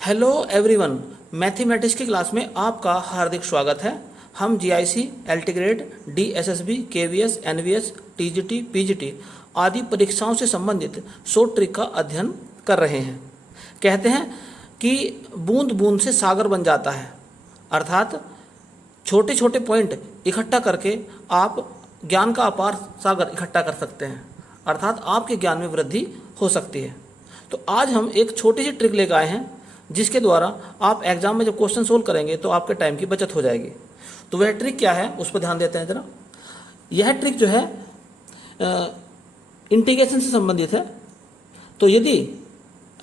Hello everyone, mathematics की class में आपका हार्दिक स्वागत है। हम GIC, LT grade, DSSB, KVS, NVS, TGT, PGT आदि परीक्षाओं से संबंधित शॉर्ट ट्रिक का अध्ययन कर रहे हैं। कहते हैं कि बूंद बूंद से सागर बन जाता है, अर्थात छोटे छोटे पॉइंट इकट्ठा करके आप ज्ञान का अपार सागर इकट्ठा कर सकते हैं, अर्थात आपके ज्ञान में वृद्धि हो सकती है। तो आज हम एक छोटी सी ट्रिक लेकर आए हैं जिसके द्वारा आप एग्जाम में जब क्वेश्चन सोल्व करेंगे तो आपके टाइम की बचत हो जाएगी। तो वह ट्रिक क्या है उस पर ध्यान देते हैं जरा। यह ट्रिक जो है इंटीग्रेशन से संबंधित है। तो यदि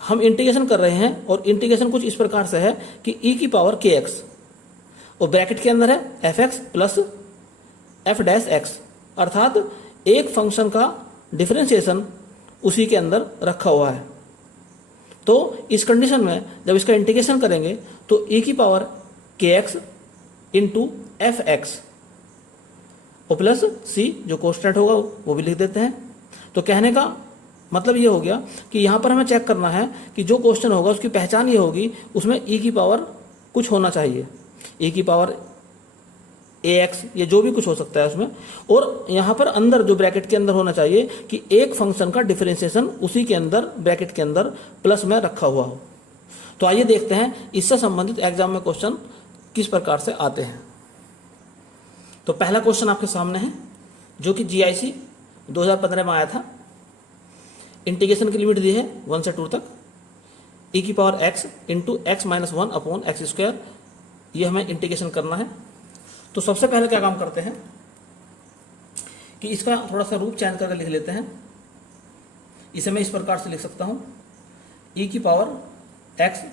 हम इंटीग्रेशन कर रहे हैं और इंटीग्रेशन कुछ इस प्रकार से है कि e की पावर kx और ब्रैकेट के अंदर है fx plus f dash x, अर्थात एक फंक्शन का डिफरेंशिएशन उसी के अंदर रखा हुआ है। तो इस कंडीशन में जब इसका इंटीग्रेशन करेंगे तो e की power kx into F x और प्लस c जो कॉन्स्टेंट होगा वो भी लिख देते हैं। तो कहने का मतलब ये हो गया कि यहाँ पर हमें चेक करना है कि जो क्वेश्चन होगा उसकी पहचान ये होगी, उसमें e की पावर कुछ होना चाहिए, e की पावर ax ये जो भी कुछ हो सकता है उसमें, और यहाँ पर अंदर जो ब्रैकेट के अंदर होना चाहिए कि एक फंक्शन का डिफरेंशिएशन उसी के अंदर ब्रैकेट के अंदर प्लस में रखा हुआ हो। तो आइए देखते हैं इससे संबंधित एग्जाम में क्वेश्चन किस प्रकार से आते हैं। तो पहला क्वेश्चन आपके सामने है जो कि जीआईसी 2015 में आया था। इंटीग्रेशन की लिमिट दी है 1 से 2 तक, e की power x into x minus 1 upon x square, ये हमें इंटीग्रेशन करना है। तो सबसे पहले क्या काम करते हैं कि इसका थोड़ा सा रूप चेंज करके लिख लेते हैं। इसे मैं इस प्रकार से लिख सकता हूँ, e की पावर x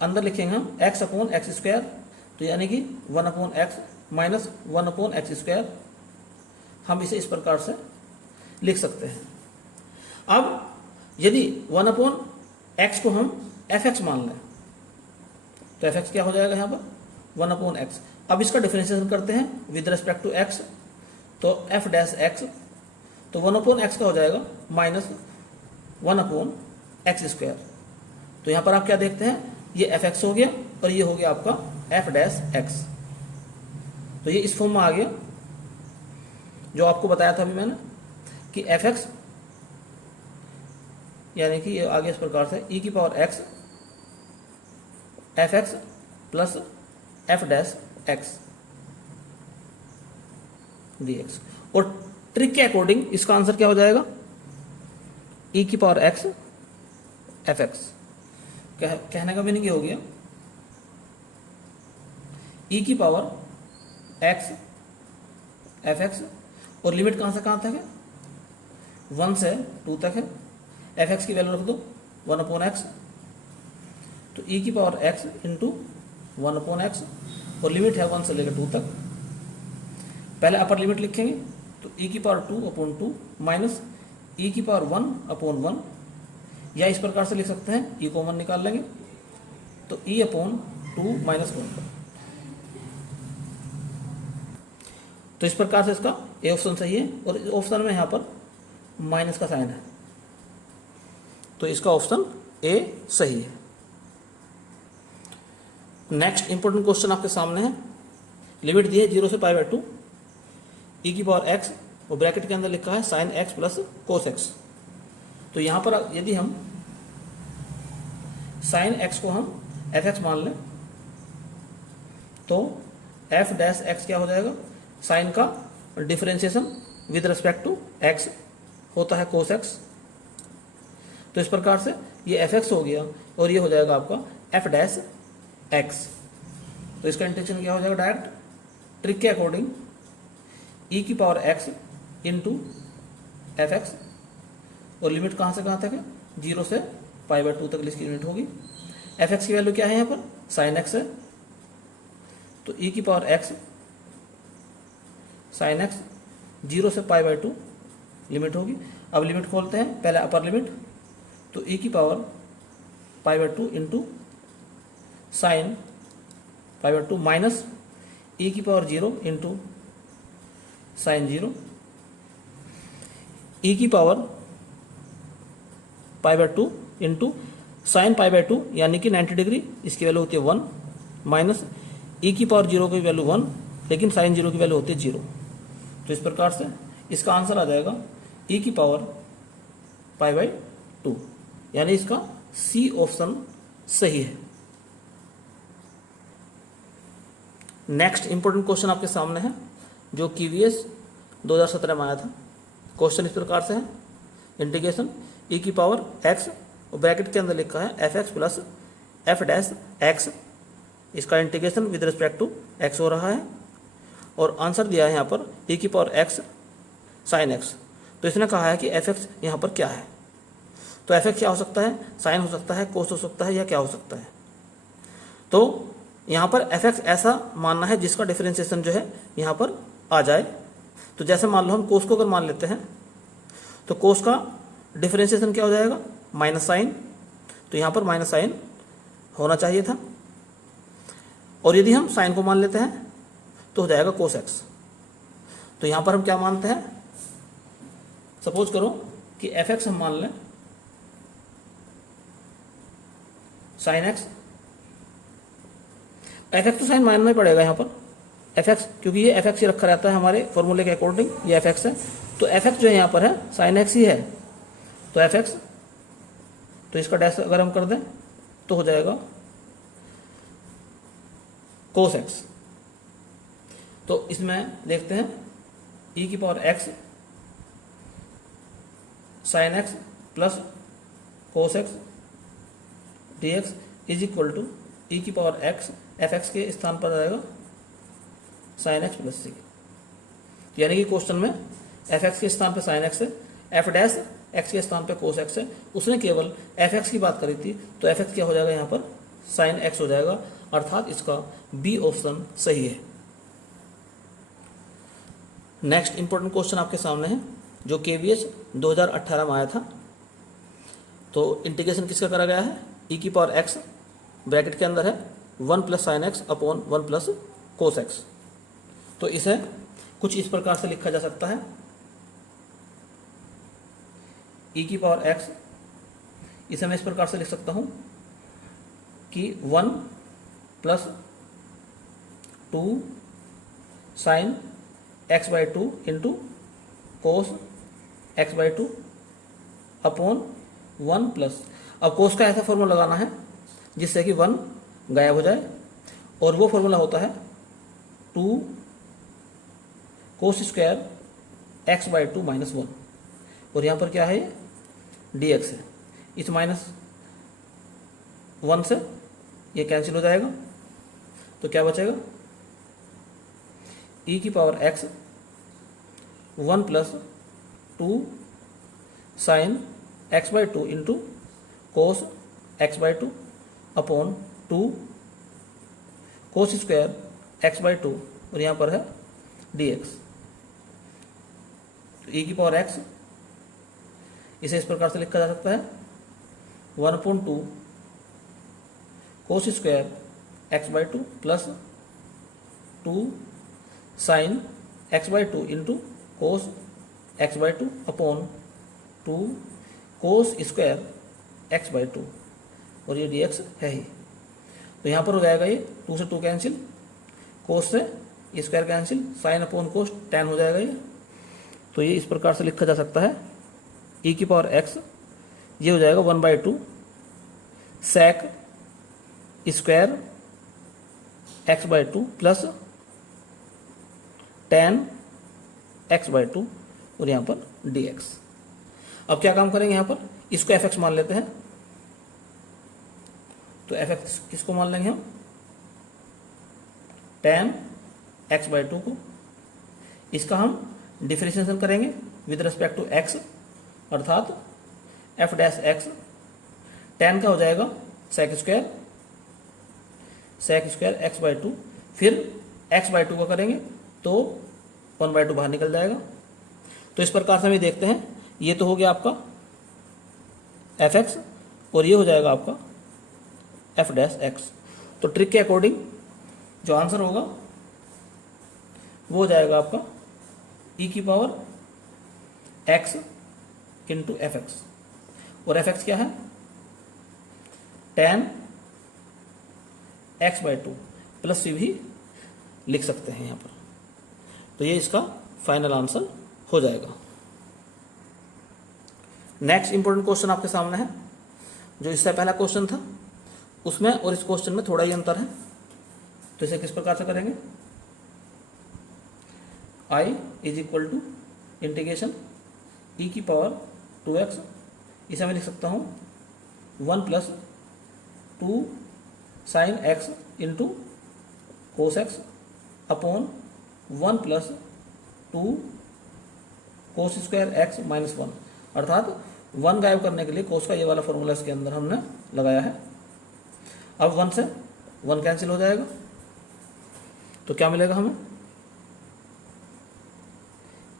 अंदर लिखेंगे हम x अपॉन एक्स स्क्वायर, तो यानी कि 1 upon x minus 1 upon x square, हम इसे इस प्रकार से लिख सकते हैं। अब यदि 1 अपॉन एक्स को हम एफ एक्स मान लें तो एफ एक्स क्या हो जाएगा यहाँ पर 1 अपॉन एक्स। अब इसका डिफरेंशिएशन करते हैं विद रेस्पेक्ट टू एक्स, तो एफ डैश एक्स, तो 1 अपॉन एक्स का हो जाएगा माइनस 1 अपॉन एक्स स्क्वायर। तो यहाँ पर आप क्या देखते हैं, ये एफ एक्स हो गया और ये हो गया आपका एफ डैश एक्स। तो ये इस फॉर्म में आ गया जो आपको बताया था अभी मैंने कि एफ एक्स यानी कि ये आगे इस प्रकार से e की power x F x plus f dash x d x. और ट्रिक के अकॉर्डिंग इसका आंसर क्या हो जाएगा, e की पावर x एफ एक्स। कहने का मीनिंग ये हो गया e की पावर x एफ एक्स, और लिमिट कहाँ से कहाँ तक है, 1 से 2 तक है। एफ एक्स की वैल्यू रख दो 1 अपॉन एक्स, तो e की power x into 1 upon x, और लिमिट है 1 से लेकर 2 तक। पहले अपर लिमिट लिखेंगे तो e की पावर 2 अपॉन 2 माइनस e की पावर 1 अपॉन 1, या इस प्रकार से लिख सकते हैं e कॉमन निकाल लेंगे तो e अपॉन 2 माइनस 1। तो इस प्रकार से इसका ए ऑप्शन सही है, और इस ऑप्शन में यहाँ पर माइनस का साइन है, तो इसका ऑप्शन ए सही है। नेक्स्ट इंपॉर्टेंट क्वेश्चन आपके सामने है। लिमिट दी है 0 से पाई बाय 2, e की पावर x और ब्रैकेट के अंदर लिखा है sine x plus cos x। तो यहाँ पर यदि हम साइन x को हम एफ एक्स मान लें तो एफ डैश एक्स क्या हो जाएगा, साइन का differentiation with respect to x होता है कोस x। तो इस प्रकार से ये एफ एक्स हो गया और ये हो जाएगा आपका एफ डैश एक्स। तो इसका इंटीग्रेशन क्या हो जाएगा, डायरेक्ट ट्रिक के अकॉर्डिंग e की power x into F x, और लिमिट कहाँ से कहाँ तक है, 0 से पाई बाय 2 तक इसकी लिमिट होगी। एफ एक्स की वैल्यू क्या है यहाँ पर, साइन एक्स है, तो e की पावर x साइन एक्स 0 से पाई बाय 2 लिमिट होगी। अब लिमिट खोलते हैं, पहले अपर लिमिट, तो e की power pi by 2 into sine pi by 2 minus e की पावर 0 इंटू साइन 0, e की power pi by 2 into sine pi by 2 यानी कि 90 डिग्री, इसकी वैल्यू होती है 1, माइनस ई की पावर 0 की वैल्यू 1, लेकिन साइन 0 की वैल्यू होती है 0। तो इस प्रकार से इसका आंसर आ जाएगा ई की पावर पाई बाई 2, यानी इसका सी ऑप्शन सही है। नेक्स्ट इंपॉर्टेंट क्वेश्चन आपके सामने है जो KVS 2017 में आया था। क्वेश्चन इस प्रकार से है, इंटीग्रेशन ई की पावर x और ब्रैकेट के अंदर लिखा है f x plus f dash x, इसका integration with respect to x हो रहा है और आंसर दिया है यहाँ पर ई की पावर x साइन x। तो इसने कहा है कि एफ एक्स यहाँ पर क्या है, तो एफ एक्स क्या हो सकता है, साइन हो सकता है, कोस हो सकता है, या क्या हो सकता है। तो यहाँ पर एफ एक्स ऐसा मानना है जिसका डिफरेंशिएशन जो है यहाँ पर आ जाए। तो जैसे मान लो हम कोस को अगर मान लेते हैं तो कोस का डिफरेंशिएशन क्या हो जाएगा, माइनस साइन, तो यहाँ पर माइनस साइन होना चाहिए था। और यदि हम साइन को मान लेते हैं तो हो जाएगा कोस एक्स। तो यहाँ पर हम क्या मानते हैं, सपोज करो कि एफ एक्स हम मान लें साइन एक्स, एफ एक्स तो साइन मानना ही पड़ेगा यहाँ पर एफ एक्स, क्योंकि ये एफ एक्स ही रखा रहता है हमारे फॉर्मूले के अकॉर्डिंग, ये एफ एक्स है। तो एफ एक्स जो है यहाँ पर है साइन एक्स ही है, तो एफ एक्स, तो इसका डैश अगर हम कर दें तो हो जाएगा कोस एक्स। तो इसमें देखते हैं ई की power x sine x plus cos x d x is equal to e की पावर एक्स, एफ एक्स के स्थान पर आएगा साइन एक्स प्लस सी, यानी कि क्वेश्चन में एफ एक्स के स्थान पर साइन एक्स है, एफ डैश एक्स के स्थान पर कोस एक्स है। उसने केवल एफ एक्स की बात करी थी, तो एफ एक्स क्या हो जाएगा यहाँ पर साइन एक्स हो जाएगा, अर्थात इसका बी ऑप्शन सही है। नेक्स्ट इंपॉर्टेंट क्वेश्चन आपके सामने है जो KVS 2018 में आया था। तो इंटीग्रेशन किसका करा गया है, ई की पावर एक्स, ब्रैकेट के अंदर है 1 plus sine x upon 1 plus cos x. तो इसे कुछ इस प्रकार से लिखा जा सकता है, ई की पावर एक्स, इसे मैं इस प्रकार से लिख सकता हूँ कि 1 plus 2 sine x by 2 into cos x by 2 upon 1 plus, अब कोस का ऐसा फॉर्मूला लगाना है जिससे कि 1 गायब हो जाए, और वो फॉर्मूला होता है 2 cos square x by 2 minus 1, और यहाँ पर क्या है डी एक्स है। इस माइनस 1 से ये कैंसिल हो जाएगा, तो क्या बचेगा ई की power x 1 plus 2 sine x by 2 into cos x by 2 upon 2 cos square x by 2, और यहाँ पर है डी एक्स। तो ई की पावर एक्स, इसे इस प्रकार से लिखा जा सकता है 1/2 cos square x by 2 plus 2 sine x by 2 into cos x by 2 upon 2 cos square x by 2, और ये डी एक्स है ही। तो यहाँ पर हो जाएगा ये 2 से 2 कैंसिल, कोस से स्क्वायर कैंसिल, साइन अपॉन कोस tan हो जाएगा ये। तो ये इस प्रकार से लिखा जा सकता है ई की पावर एक्स, ये हो जाएगा 1/2 sec square x by 2 plus tan x by 2, और यहाँ पर डी एक्स। अब क्या काम करेंगे, यहाँ पर इसको एफ एक्स मान लेते हैं। तो एफ एक्स किसको मान लेंगे हम, tan एक्स बाई 2 को, इसका हम डिफरेंशिएशन करेंगे विद रिस्पेक्ट टू एक्स, अर्थात एफ डैश एक्स, tan का हो जाएगा sec स्क्वायर एक्स बाई 2, फिर एक्स बाई 2 का करेंगे तो 1/2 बाहर निकल जाएगा। तो इस प्रकार से हम ये देखते हैं, ये तो हो गया आपका एफ एक्स, और ये हो जाएगा आपका एफ डैश एक्स। तो ट्रिक के अकॉर्डिंग जो आंसर होगा वो हो जाएगा आपका ई की power x into F x, और एफ एक्स क्या है tan x/2 प्लस c भी लिख सकते हैं यहाँ पर। तो ये इसका फाइनल आंसर हो जाएगा। नेक्स्ट इंपॉर्टेंट क्वेश्चन आपके सामने है, जो इससे पहला क्वेश्चन था उसमें और इस क्वेश्चन में थोड़ा ही अंतर है। तो इसे किस प्रकार से करेंगे, I is equal to integration e की पावर 2x, इसे मैं लिख सकता हूँ 1 plus 2 sine x into cos x upon 1 plus 2 cos square x minus 1, अर्थात 1 गायब करने के लिए कोस का ये वाला फॉर्मूला इसके अंदर हमने लगाया है। अब 1 से 1 कैंसिल हो जाएगा, तो क्या मिलेगा हमें,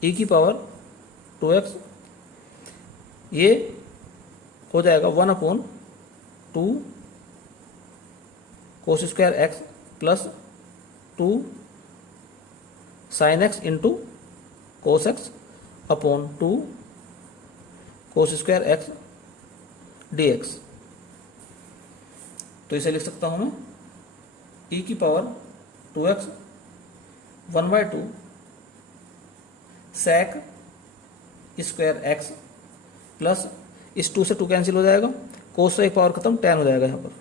e की पावर 2x, ये हो जाएगा 1 upon 2 cos square x plus 2 sine x into cos x upon 2 cos square x dx। तो इसे लिख सकता हूं मैं e की power 2x 1/2 sec square x plus इस 2 से 2 कैंसिल हो जाएगा, कोस से एक पावर खत्म, tan हो जाएगा यहाँ पर,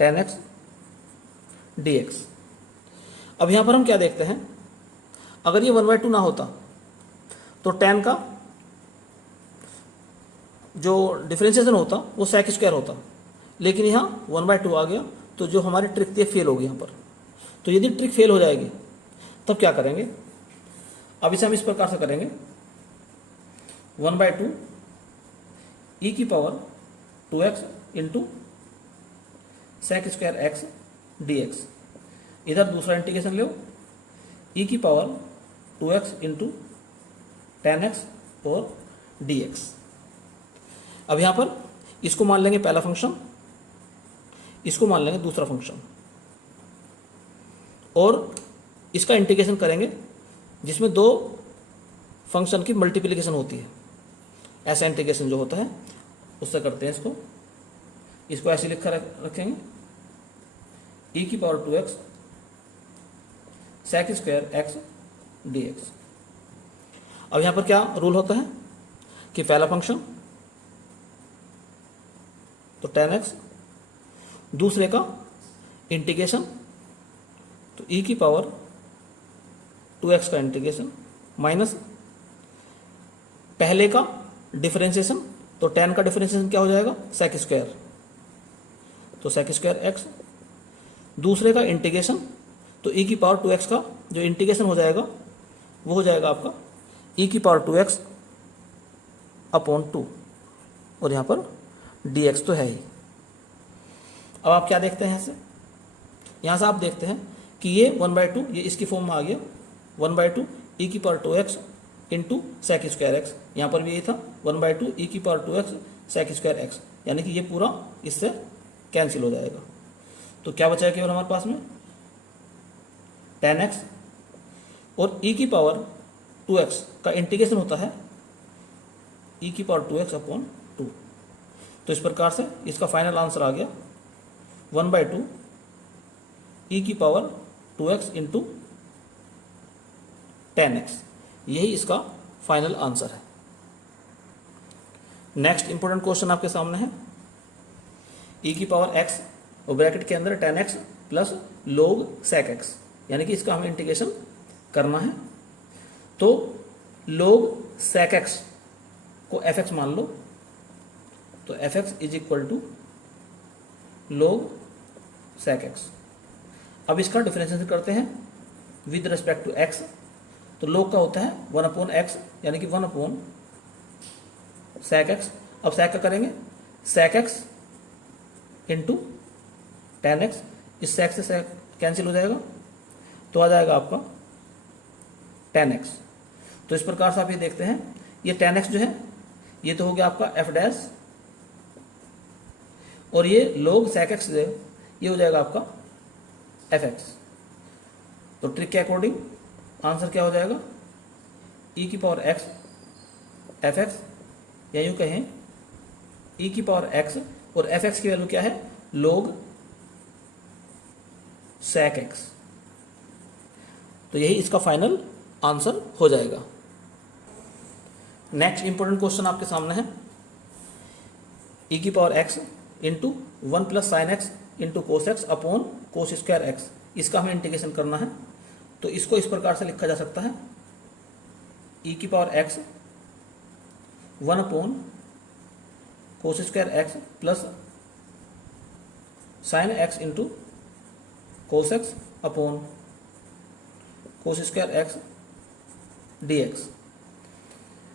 tan x dx। अब यहाँ पर हम क्या देखते हैं, अगर ये 1/2 ना होता तो tan का जो डिफरेंशिएशन होता वो sec स्क्वायर होता, लेकिन यहाँ 1/2 आ गया, तो जो हमारी ट्रिक थी फेल होगी यहाँ पर। तो यदि ट्रिक फेल हो जाएगी तब क्या करेंगे, अब इसे हम इस प्रकार से करेंगे 1/2 e की power 2x into sec square x dx, इधर दूसरा इंटीग्रेशन लो e की power 2x into tan x और dx। अब यहाँ पर इसको मान लेंगे पहला फंक्शन, इसको मान लेंगे दूसरा फंक्शन, और इसका इंटीग्रेशन करेंगे जिसमें दो फंक्शन की मल्टीप्लिकेशन होती है, ऐसा इंटीग्रेशन जो होता है उससे करते हैं इसको ऐसे लिखकर रखेंगे e की power 2x sec square x dx। अब यहाँ पर क्या रूल होता है कि पहला फंक्शन तो tan x, दूसरे का इंटीग्रेशन तो e की पावर 2x का इंटीग्रेशन माइनस पहले का डिफरेंशिएशन, तो tan का डिफरेंशिएशन क्या हो जाएगा, sec स्क्वायर, तो sec स्क्वायर x, दूसरे का इंटीग्रेशन तो e की पावर 2x का जो इंटीग्रेशन हो जाएगा वो हो जाएगा आपका e की पावर 2x अपॉन 2, और यहाँ पर dx तो है ही। अब आप क्या देखते हैं, यहाँ से आप देखते हैं कि ये 1/2 ये इसकी फॉर्म में आ गया, 1/2 e की power 2x into sec square x, यहाँ पर भी ये था 1/2 e की power 2x sec square x, यानी कि ये पूरा इससे कैंसिल हो जाएगा। तो क्या बचा है केवल हमारे पास में tan x, और e की पावर 2x का इंटीग्रेशन होता है e की पावर 2x अपॉन 2। तो इस प्रकार से इसका फाइनल आंसर आ गया 1/2 e की power 2x into tan x, यही इसका फाइनल आंसर है। नेक्स्ट इंपॉर्टेंट क्वेश्चन आपके सामने है, e की पावर x और ब्रैकेट के अंदर tan x plus log sec x, यानी कि इसका हमें इंटीग्रेशन करना है। तो log sec x को fx मान लो, तो fx is equal to log sec x। अब इसका डिफरेंशिएशन करते हैं विद रिस्पेक्ट टू x, तो log का होता है 1 अपॉन x, यानी कि 1 अपॉन sec x। अब sec का करेंगे sec x into tan x, इस sec से sec कैंसिल हो जाएगा, तो आ जाएगा आपका tan x। तो इस प्रकार से आप ये देखते हैं, ये tan x जो है ये तो हो गया आपका f डैश, और ये log sec x जो है ये हो जाएगा आपका fx। तो ट्रिक के अकॉर्डिंग आंसर क्या हो जाएगा, e की पावर x fx, या यूँ कहें e की पावर x और एफ एक्स की वैल्यू क्या है, log sec x। तो यही इसका फाइनल आंसर हो जाएगा। नेक्स्ट इंपॉर्टेंट क्वेश्चन आपके सामने है, e की power x into 1 plus sine x into cos x upon cos square x, इसका हमें इंटीग्रेशन करना है। तो इसको इस प्रकार से लिखा जा सकता है, e की power x 1 upon cos square x plus sine x into cos x upon cos square x d x.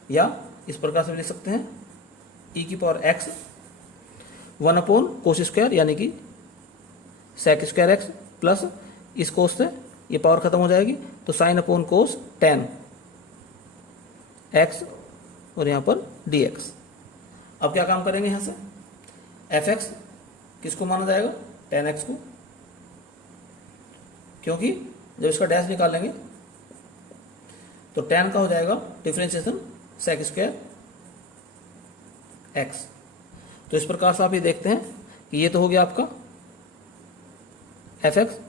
या इस प्रकार से लिख सकते हैं, e की power x 1 upon cos square यानी कि सेक स्क्वायर एक्स प्लस इस कोस से ये पावर खत्म हो जाएगी तो sign upon cos tan x और यहाँ पर डी एक्स। अब क्या काम करेंगे, यहाँ से एफ एक्स किसको माना जाएगा, टेन एक्स को, क्योंकि जब इसका डैश निकालेंगे तो टेन का हो जाएगा डिफरेंशिएशन सेक स्क्वायर एक्स। तो इस प्रकार से आप ये देखते हैं कि ये तो हो गया आपका एफ एक्स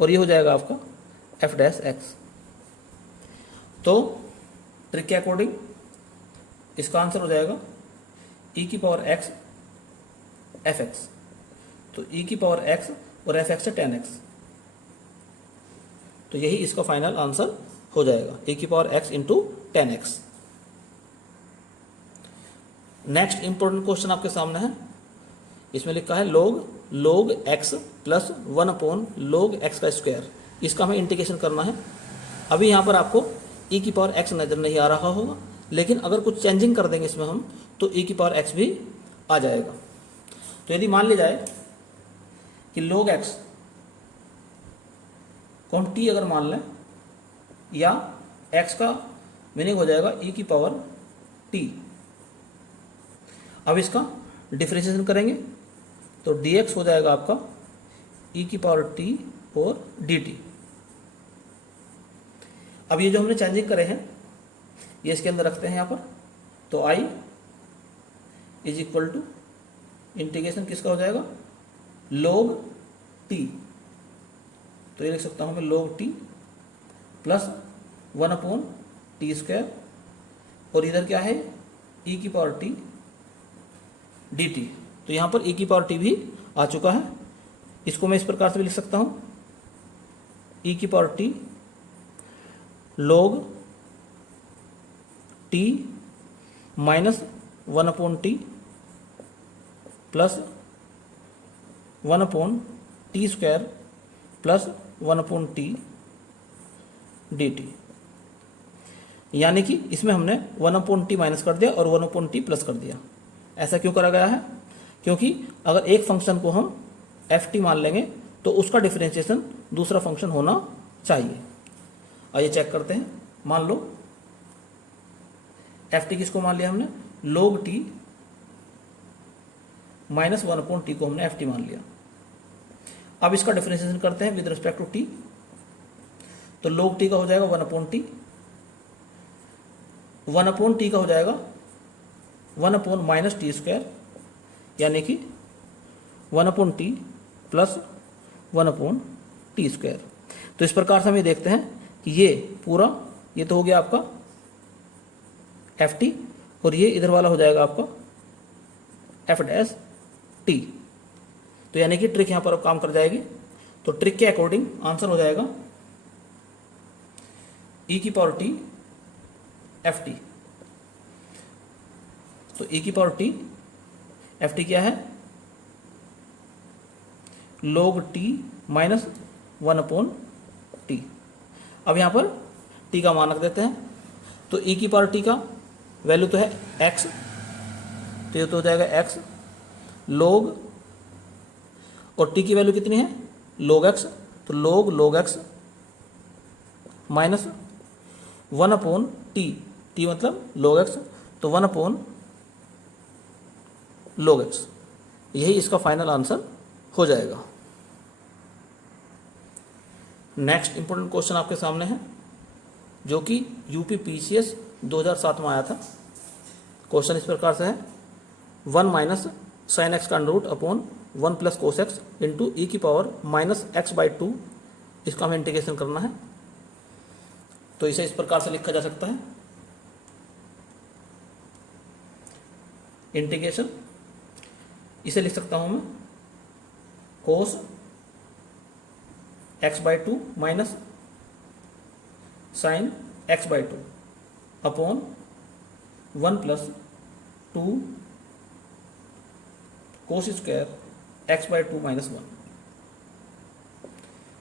और ये हो जाएगा आपका एफ डैश एक्स। तो ट्रिक के अकॉर्डिंग इसका आंसर हो जाएगा e की पावर x एफ एक्स। तो e की पावर x और एफ एक्स है 10x, तो यही इसका फाइनल आंसर हो जाएगा, e की power x into 10x। Next important question आपके सामने है, इसमें लिखा है log x plus 1 upon log x का स्क्वायर, इसका हमें इंटीग्रेशन करना है। अभी यहाँ पर आपको e की पावर x नजर नहीं आ रहा होगा, लेकिन अगर कुछ चेंजिंग कर देंगे इसमें हम तो e की पावर x भी आ जाएगा। तो यदि मान लिया जाए कि log x को हम t अगर मान लें, या x का मीनिंग हो जाएगा e की पावर t। अब इसका डिफरेंशिएशन करेंगे तो dx हो जाएगा आपका e की पावर t और dt। अब ये जो हमने चेंजिंग करे हैं ये इसके अंदर रखते हैं यहाँ पर, तो i is equal to integration किसका हो जाएगा, log t। तो ये लिख सकता हूँ मैं log t plus 1 upon T square, और इधर क्या है e की पावर t dt। तो यहाँ पर e की पावर t भी आ चुका है। इसको मैं इस प्रकार से भी लिख सकता हूँ, e की power t log t minus 1 upon T plus 1 upon T square plus 1 upon T D T. यानी कि इसमें हमने 1 अपॉन टी माइनस कर दिया और 1 अपॉन टी प्लस कर दिया। ऐसा क्यों करा गया है, क्योंकि अगर एक फंक्शन को हम एफ टी मान लेंगे तो उसका डिफरेंशिएशन दूसरा फंक्शन होना चाहिए। आइए चेक करते हैं। मान लो एफ टी किसको मान लिया हमने, log T minus 1 upon T को हमने एफ टी मान लिया। अब इसका डिफरेंशिएशन करते हैं विद रिस्पेक्ट टू टी, तो log टी का हो जाएगा 1 अपॉन टी, 1 अपॉन टी का हो जाएगा 1 अपॉन माइनस टी स्क्वायर, यानी कि 1 upon T plus 1 upon T square. तो इस प्रकार से हम ये देखते हैं कि ये पूरा ये तो हो गया आपका एफ टी, और ये इधर वाला हो जाएगा आपका एफ डैश टी। तो यानी कि ट्रिक यहाँ पर अब काम कर जाएगी। तो ट्रिक के अकॉर्डिंग आंसर हो जाएगा e की पावर टी एफ टी। तो e की पावर टी एफ टी क्या है, log t minus 1 upon T. अब यहाँ पर t का मान रख देते हैं, तो e की पावर t का वैल्यू तो है x, तो ये तो हो जाएगा x log, और t की वैल्यू कितनी है log x, तो log x minus 1 upon t, t मतलब log x, तो 1 अपॉन log x। यही इसका फाइनल आंसर हो जाएगा। नेक्स्ट इंपॉर्टेंट क्वेश्चन आपके सामने है, जो कि यूपी पीसीएस 2007 में आया था। क्वेश्चन इस प्रकार से है, 1 माइनस साइन एक्स का under root upon 1 plus cos x into e की पावर माइनस एक्स बाई 2, इसका हमें इंटीग्रेशन करना है। तो इसे इस प्रकार से लिखा जा सकता है, इंटीग्रेशन इसे लिख सकता हूं मैं cos x by 2 minus sine x by 2 upon 1 plus 2 cos square x by 2 minus 1,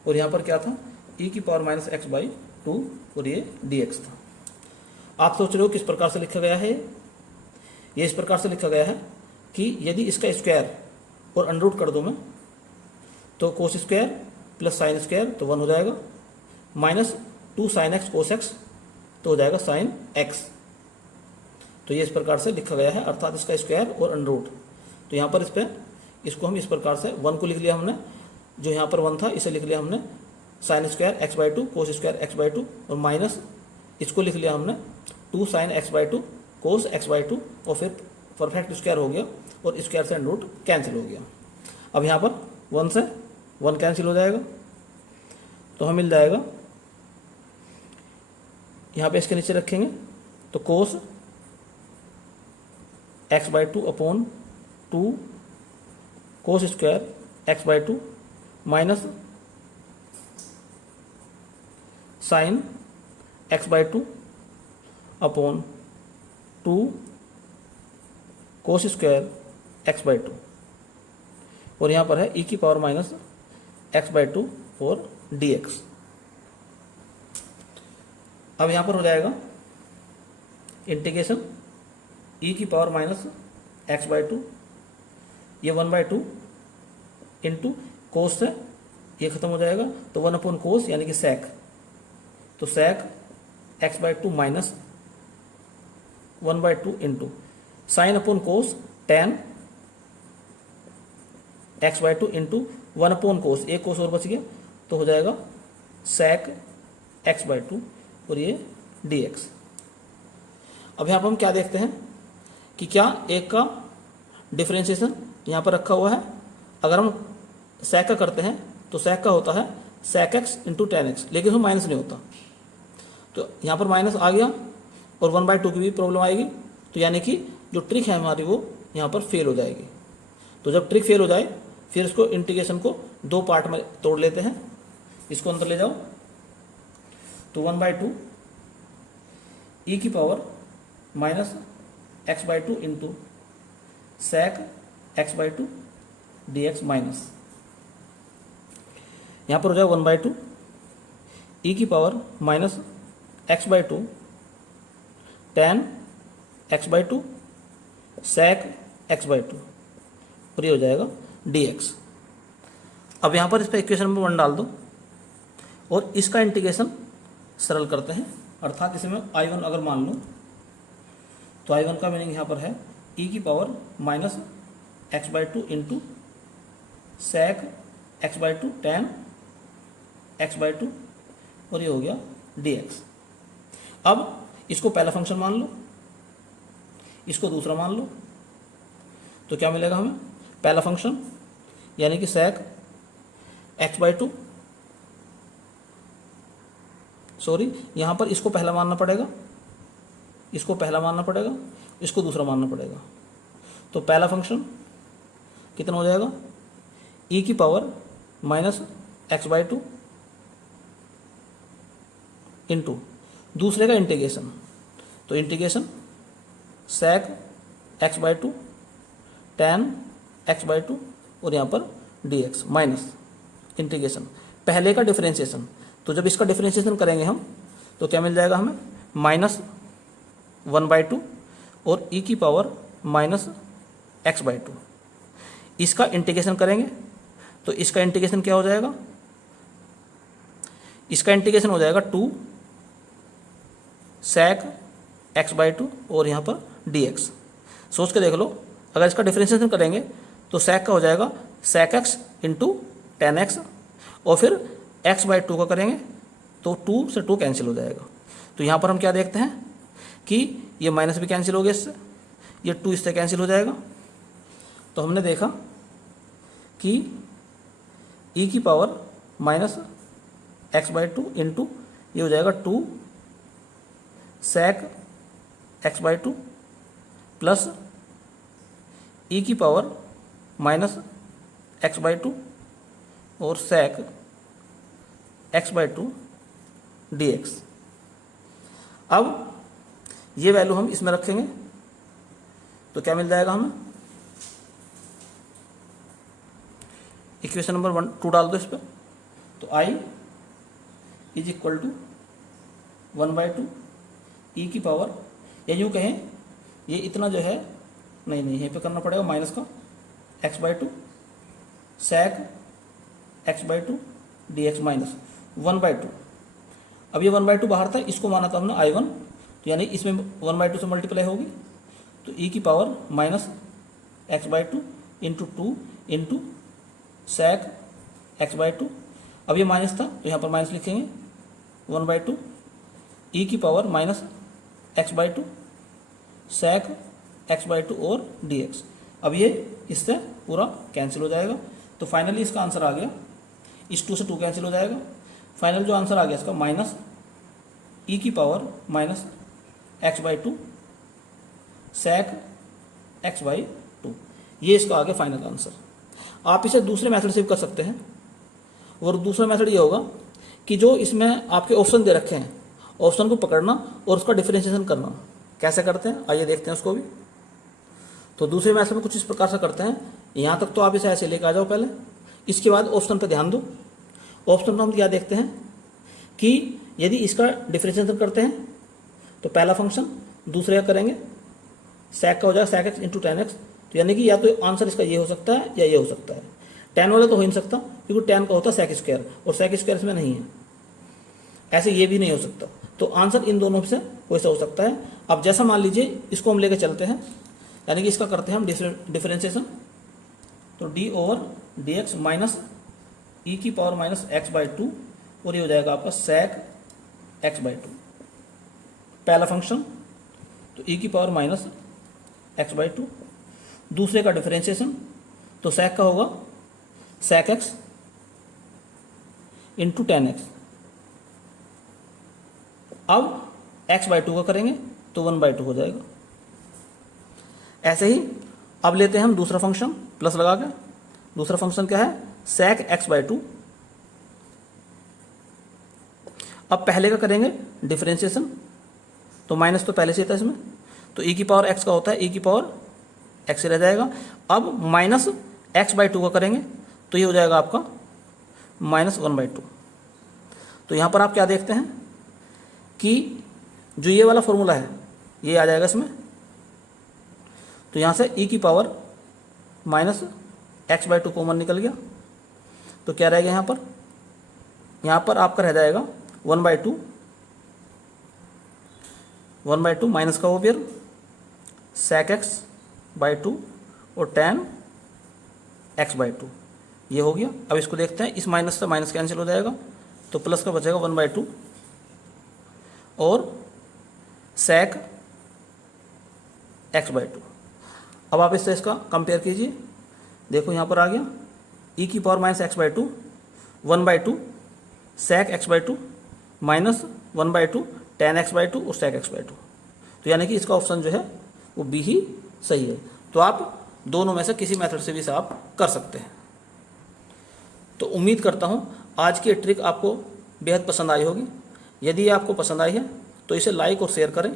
और यहाँ पर क्या था e की पावर माइनस एक्स बाई 2 और ये dx था। आप सोच रहे हो किस प्रकार से लिखा गया है, ये इस प्रकार से लिखा गया है कि यदि इसका स्क्वायर और अंडर रूट कर दो मैं, तो cos square plus sine square तो 1 हो जाएगा, minus 2 sine x cos x तो हो जाएगा साइन एक्स। तो ये इस प्रकार से लिखा गया है, अर्थात इसका स्क्वायर और अंडर रूट। तो यहाँ पर इस पर इसको हम इस प्रकार से 1 को लिख लिया हमने, जो यहाँ पर 1 था इसे लिख लिया हमने sine square x by 2 cos square x by 2, और माइनस इसको लिख लिया हमने 2 sine x by 2 cos x by 2, और फिर परफेक्ट स्क्वायर हो गया और स्क्वायर से अंडर रूट कैंसिल हो गया। अब यहाँ पर 1 से 1 कैंसिल हो जाएगा, तो हमें मिल जाएगा, यहाँ पे इसके नीचे रखेंगे तो cos x by 2 upon 2 cos square x by 2 minus sine x by 2 upon 2 cos square x by 2, और यहाँ पर है e की पावर माइनस एक्स बाई 2 और dx। अब यहाँ पर हो जाएगा इंटीग्रेशन e की पावर माइनस एक्स बाई 2, ये 1 बाई 2 इंटू कोस से ये खत्म हो जाएगा, तो 1 अपॉन कोस यानी कि सेक, तो sec x by 2 minus 1 by 2 into sine upon cos tan x by 2 into 1 upon cos, एक कोस और बच गया तो हो जाएगा सेक एक्स बाई 2 और ये dx। अब यहाँ पर हम क्या देखते हैं कि क्या एक का डिफरेंशिएशन यहाँ पर रखा हुआ है, अगर हम सेक का करते हैं तो सेक का होता है sec x into tan x, लेकिन उसमें माइनस नहीं होता, तो यहाँ पर माइनस आ गया और 1 बाई 2 की भी प्रॉब्लम आएगी, तो यानी कि जो ट्रिक है हमारी वो यहाँ पर फेल हो जाएगी। तो जब ट्रिक फेल हो जाए फिर इसको इंटीग्रेशन को 2 पार्ट में तोड़ लेते हैं, इसको अंदर ले जाओ, तो 1 बाई 2 ई की power minus x by 2 into sec x by 2 dx minus, यहाँ पर हो जाए 1 बाई 2 ई की power minus x by 2 tan x by 2 sec x by 2, और ये हो जाएगा dx। अब यहाँ पर इस पर इक्वेशन में 1 डाल दो और इसका इंटीग्रेशन सरल करते हैं, अर्थात इसे मैं I1 अगर मान लूँ तो I1 का मीनिंग यहाँ पर है e की power minus x by 2 into sec x by 2 tan x by 2, और ये हो गया dx। अब इसको पहला फंक्शन मान लो, इसको दूसरा मान लो, तो क्या मिलेगा हमें, पहला फंक्शन यानी कि सेक एक्स बाई 2, सॉरी यहाँ पर इसको पहला मानना पड़ेगा, इसको पहला मानना पड़ेगा, इसको दूसरा मानना पड़ेगा, तो पहला फंक्शन कितना हो जाएगा e की power minus x by 2 into दूसरे का इंटीग्रेशन, तो integration sec x by 2 tan x by 2 और यहाँ पर dx माइनस इंटीग्रेशन पहले का डिफरेंशिएशन, तो जब इसका डिफरेंशिएशन करेंगे हम तो क्या मिल जाएगा हमें माइनस 1 बाई 2 और e की पावर माइनस एक्स बाई 2, इसका इंटीग्रेशन करेंगे तो इसका इंटीग्रेशन क्या हो जाएगा, इसका इंटीग्रेशन हो जाएगा 2 सेक एक्स बाई 2 और यहाँ पर dx। सोच के देख लो, अगर इसका डिफरेंशिएशन करेंगे तो सेक का हो जाएगा sec x into tan x, और फिर एक्स बाई 2 का करेंगे तो 2 से 2 कैंसिल हो जाएगा। तो यहाँ पर हम क्या देखते हैं कि ये माइनस भी कैंसिल हो गया इससे, ये 2 इससे कैंसिल हो जाएगा, तो हमने देखा कि e की power minus x by two into ये हो जाएगा 2 sec x by two plus e की power minus x by two और sec x by to D x. अब ये वैल्यू हम इसमें रखेंगे तो क्या मिल जाएगा हमें, इक्वेशन नंबर 2 डाल दो इस पर। तो i is equal to 1/2 e की पावर, या यूँ कहें ये इतना जो है नहीं यहीं पे करना पड़ेगा माइनस का x by to sec x by to D x minus 1/2। अब ये 1/2 बाहर था, इसको माना था हमने I1, तो यानी इसमें 1/2 से मल्टीप्लाई होगी तो e की power minus x by two into 2 into sec x by to. अब ये माइनस था तो यहाँ पर माइनस लिखेंगे 1/2 e की power minus x by to sec x by two और dx। अब ये इससे पूरा कैंसिल हो जाएगा, तो फाइनली इसका आंसर आ गया, इस 2 से 2 कैंसिल हो जाएगा। फाइनल जो आंसर आ गया इसका माइनस e की power minus x by to sec x by to, ये इसका आ गया फाइनल आंसर। आप इसे दूसरे मेथड से भी कर सकते हैं, और दूसरा मेथड ये होगा कि जो इसमें आपके ऑप्शन दे रखे हैं, ऑप्शन को पकड़ना और उसका डिफरेंशिएशन करना। कैसे करते हैं आइए देखते हैं उसको भी। तो दूसरे मेथड में कुछ इस प्रकार से करते हैं, यहाँ तक तो आप इसे ऐसे लेकर आ जाओ पहले, इसके बाद ऑप्शन पर ध्यान दो। ऑप्शन में हम क्या देखते हैं कि यदि इसका डिफरेंशिएशन करते हैं तो पहला फंक्शन दूसरे का करेंगे, sec का हो जाएगा sec x into tan x, तो यानी कि या तो आंसर इसका ये हो सकता है या ये हो सकता है। tan वाला तो हो ही नहीं सकता क्योंकि tan का होता है sec स्क्वायर और sec स्क्वायर इसमें नहीं है, ऐसे ये भी नहीं हो सकता। तो आंसर इन दोनों से कोई सा हो सकता है। अब जैसा मान लीजिए इसको हम लेके चलते हैं, यानी कि इसका करते हैं हम डिफरेंशिएशन, तो d over d x minus e की power minus x by two, और ये हो जाएगा आपका sec एक्स बाई टू पहला फंक्शन, तो e की power minus x by two. दूसरे का डिफरेंशिएशन, तो sec का होगा sec x into tan x. अब x बाई टू का करेंगे तो 1/2 हो जाएगा। ऐसे ही अब लेते हैं हम दूसरा फंक्शन प्लस लगा के। दूसरा फंक्शन क्या है, sec एक्स बाई टू। अब पहले का करेंगे डिफरेंशिएशन, तो माइनस तो पहले से था इसमें, तो e की पावर x का होता है e की पावर x रह जाएगा। अब माइनस एक्स बाई टू का करेंगे तो ये हो जाएगा आपका माइनस 1/2। तो यहाँ पर आप क्या देखते हैं कि जो ये वाला फॉर्मूला है ये आ जाएगा इसमें, तो यहाँ से e की power minus x by two common निकल गया, तो क्या रहेगा यहाँ पर आपका रह जाएगा 1/2 माइनस का over sec x by two और tan एक्स बाई टू, ये हो गया। अब इसको देखते हैं, इस माइनस से माइनस कैंसिल हो जाएगा तो प्लस का बचेगा 1/2 और sec एक्स बाई टू। अब आप इससे इसका कंपेयर कीजिए, देखो यहाँ पर आ गया e की power minus x by to 1/2 sec x by to minus 1/2 tan x by two और sec एक्स बाई टू, तो यानी कि इसका ऑप्शन जो है वो बी ही सही है। तो आप दोनों में से किसी मेथड से भी इसे आप कर सकते हैं। तो उम्मीद करता हूँ आज की ट्रिक आपको बेहद पसंद आई होगी। यदि आपको पसंद आई है तो इसे लाइक और शेयर करें,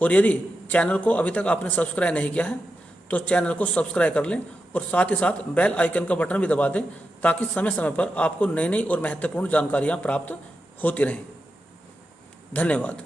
और यदि चैनल को अभी तक आपने सब्सक्राइब नहीं किया है तो चैनल को सब्सक्राइब कर लें, और साथ ही साथ बेल आइकन का बटन भी दबा दें ताकि समय समय पर आपको नई नई और महत्वपूर्ण जानकारियाँ प्राप्त होती रहें। धन्यवाद।